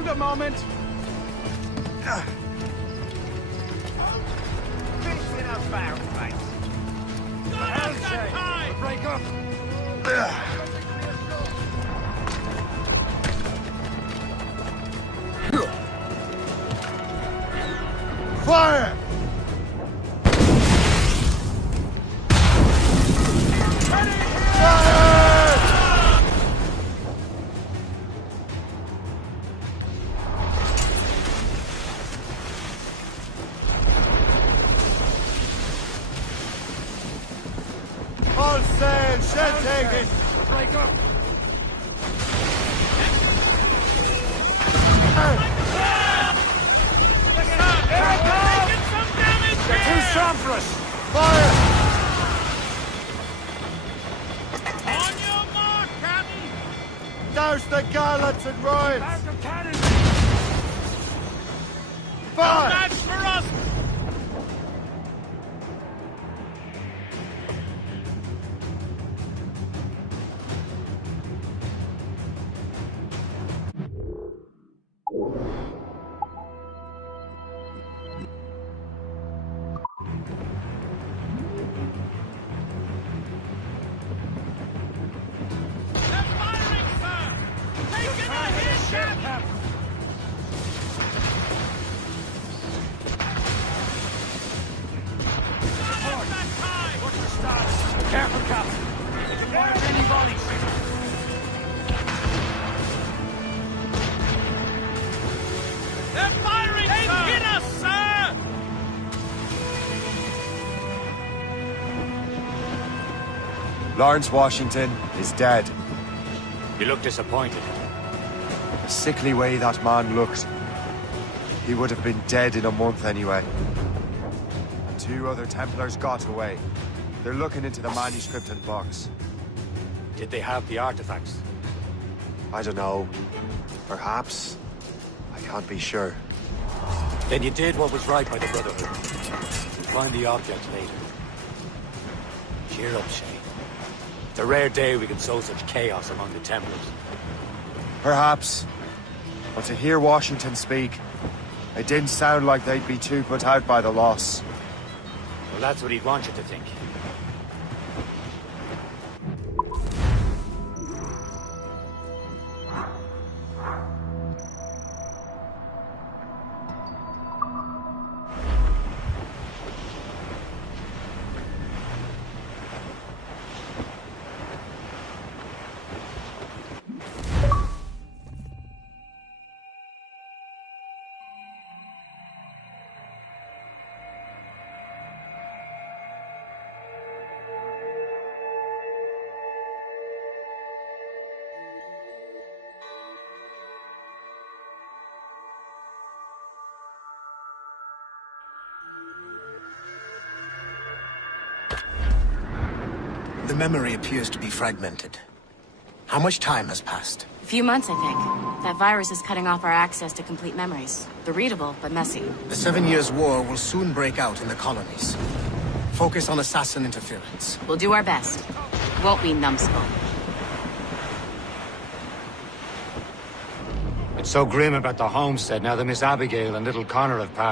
Hold a moment. Fixing up firefights. Break up. Fire! All sail, shall take it! Break up. They're too strong for us. Fire! On your mark, Captain! Douse the gallants and royals! Back of cannon. Fire! Match for us! They're firing, sir! Taking a hit, Captain! Not that time! What's your status? Careful, Captain. Fire any volleys. They're firing, sir! They've hit us, sir! Lawrence Washington is dead. You look disappointed. The sickly way that man looked. He would have been dead in a month anyway. And 2 other Templars got away. They're looking into the manuscript and box. Did they have the artifacts? I don't know. Perhaps. I can't be sure. Then you did what was right by the Brotherhood. We'll find the object later. Cheer up, Shane. It's a rare day we can sow such chaos among the Templars. Perhaps. But to hear Washington speak, it didn't sound like they'd be too put out by the loss. Well, that's what he'd want you to think. The memory appears to be fragmented. How much time has passed? A few months, I think. That virus is cutting off our access to complete memories. They're readable, but messy. The 7 Years' War will soon break out in the colonies. Focus on assassin interference. We'll do our best. Won't we, numbskull? It's so grim about the homestead now that Miss Abigail and little Connor have passed.